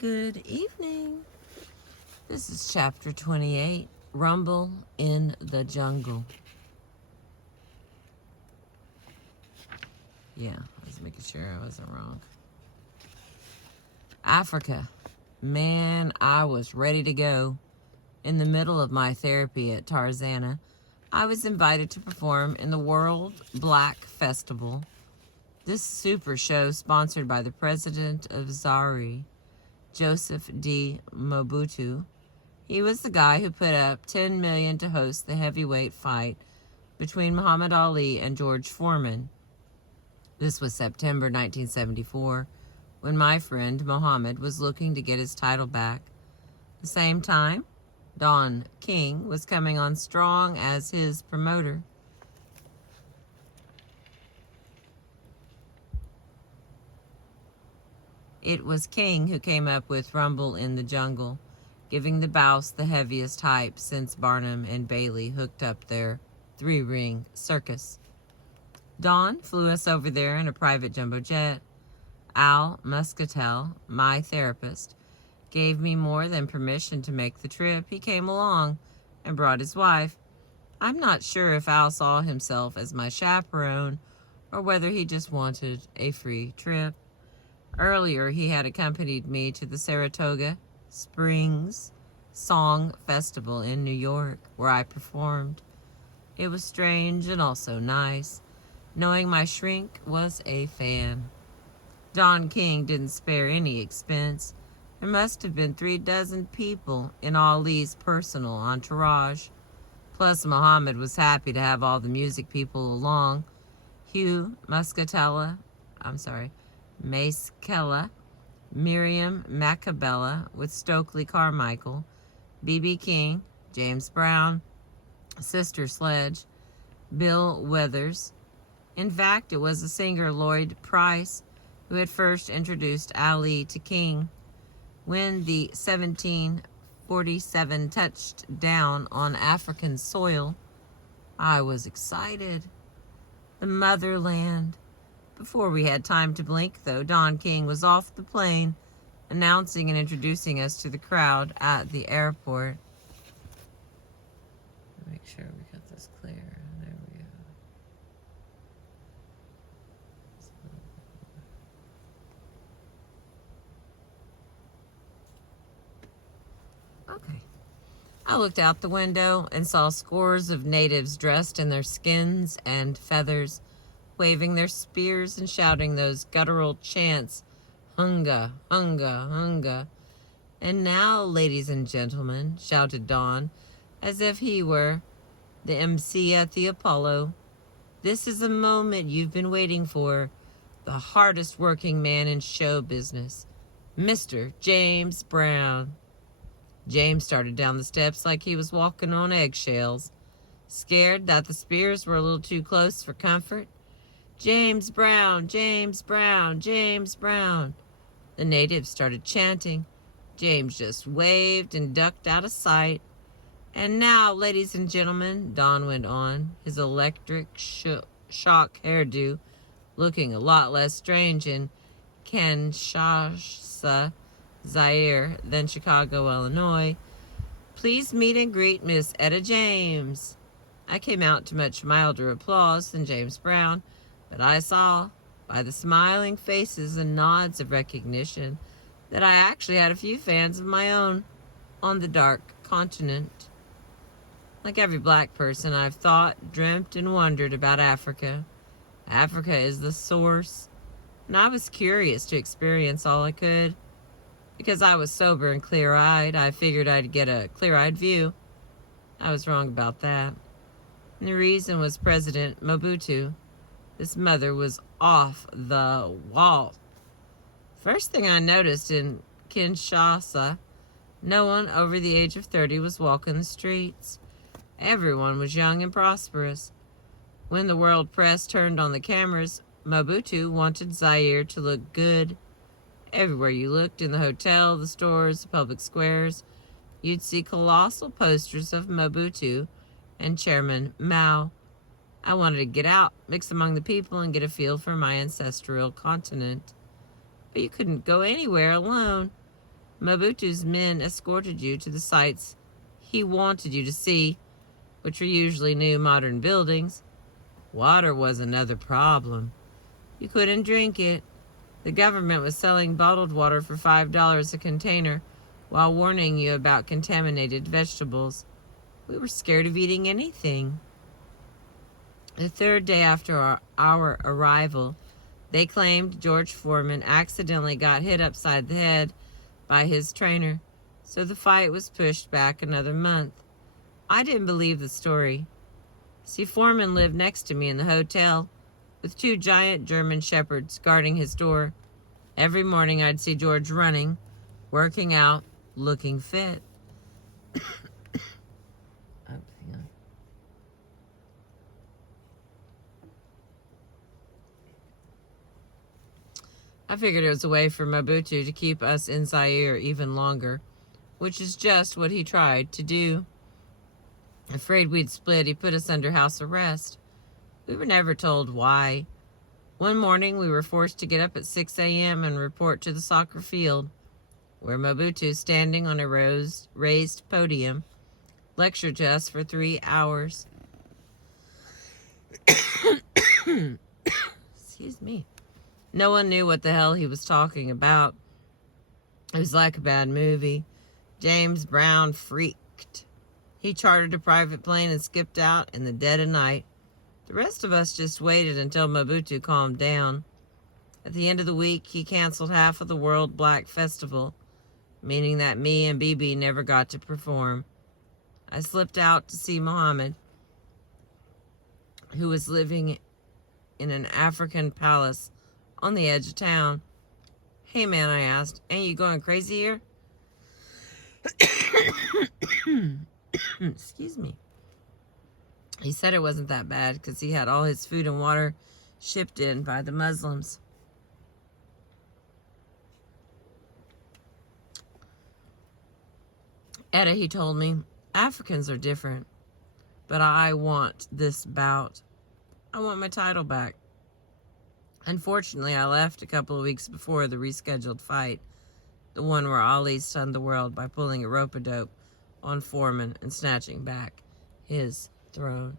Good evening. This is chapter 28, Rumble in the Jungle. Yeah, I was making sure I wasn't wrong. Africa. Man, I was ready to go. In the middle of my therapy at Tarzana, I was invited to perform in the World Black Festival. This super show sponsored by the president of Zaire, Joseph D. Mobutu. He was the guy who put up $10 million to host the heavyweight fight between Muhammad Ali and George Foreman. This was September 1974, when my friend Mohammed was looking to get his title back. The same time, Don King was coming on strong as his promoter. It was King who came up with Rumble in the Jungle, giving the Bouse the heaviest hype since Barnum and Bailey hooked up their three-ring circus. Don flew us over there in a private jumbo jet. Al Muscatel, my therapist, gave me more than permission to make the trip. He came along and brought his wife. I'm not sure if Al saw himself as my chaperone or whether he just wanted a free trip. Earlier, he had accompanied me to the Saratoga Springs Song Festival in New York, where I performed. It was strange and also nice, knowing my shrink was a fan. Don King didn't spare any expense. There must have been 36 people in Ali's personal entourage. Plus, Muhammad was happy to have all the music people along. Hugh Muscatella, Macekela, Miriam Macabella with Stokely Carmichael, B.B. King, James Brown, Sister Sledge, Bill Withers. In fact, it was the singer Lloyd Price who had first introduced Ali to King. When the 1747 touched down on African soil, I was excited. The motherland. Before we had time to blink, though, Don King was off the plane, announcing and introducing us to the crowd at the airport. Make sure we got this clear. There we go. Okay. I looked out the window and saw scores of natives dressed in their skins and feathers, waving their spears and shouting those guttural chants, "Hunga, hunga, hunga." "And now, ladies and gentlemen," shouted Don, as if he were the MC at the Apollo, "this is a moment you've been waiting for. The hardest working man in show business, Mr. James Brown." James started down the steps like he was walking on eggshells, scared that the spears were a little too close for comfort. "James Brown, James Brown, James Brown." The natives started chanting. James just waved and ducked out of sight. "And now, ladies and gentlemen," Don went on, his electric shock hairdo looking a lot less strange in Kinshasa, Zaire, than Chicago, Illinois, "please meet and greet Miss Etta James." I came out to much milder applause than James Brown, but I saw, by the smiling faces and nods of recognition, that I actually had a few fans of my own on the dark continent. Like every black person, I've thought, dreamt, and wondered about Africa. Africa is the source, and I was curious to experience all I could. Because I was sober and clear-eyed, I figured I'd get a clear-eyed view. I was wrong about that. And the reason was President Mobutu. This mother was off the wall. First thing I noticed in Kinshasa, no one over the age of 30 was walking the streets. Everyone was young and prosperous. When the world press turned on the cameras, Mobutu wanted Zaire to look good. Everywhere you looked, in the hotel, the stores, the public squares, you'd see colossal posters of Mobutu and Chairman Mao. I wanted to get out, mix among the people, and get a feel for my ancestral continent. But you couldn't go anywhere alone. Mobutu's men escorted you to the sites he wanted you to see, which were usually new modern buildings. Water was another problem. You couldn't drink it. The government was selling bottled water for $5 a container while warning you about contaminated vegetables. We were scared of eating anything. The third day after our arrival, they claimed George Foreman accidentally got hit upside the head by his trainer, so the fight was pushed back another month. I didn't believe the story. See, Foreman lived next to me in the hotel with 2 giant German shepherds guarding his door. Every morning I'd see George running, working out, looking fit. I figured it was a way for Mobutu to keep us in Zaire even longer, which is just what he tried to do. Afraid we'd split, he put us under house arrest. We were never told why. One morning, we were forced to get up at 6 a.m. and report to the soccer field, where Mobutu, standing on a raised podium, lectured to us for 3 hours. Excuse me. No one knew what the hell he was talking about. It was like a bad movie. James Brown freaked. He chartered a private plane and skipped out in the dead of night. The rest of us just waited until Mobutu calmed down. At the end of the week, he canceled half of the World Black Festival, meaning that me and Bibi never got to perform. I slipped out to see Muhammad, who was living in an African palace on the edge of town. Hey man, I asked, ain't you going crazy here? Excuse me. He said it wasn't that bad because he had all his food and water shipped in by the Muslims. Etta, he told me, Africans are different, but I want this bout. I want my title back. Unfortunately, I left a couple of weeks before the rescheduled fight, the one where Ali stunned the world by pulling a rope-a-dope on Foreman and snatching back his throne.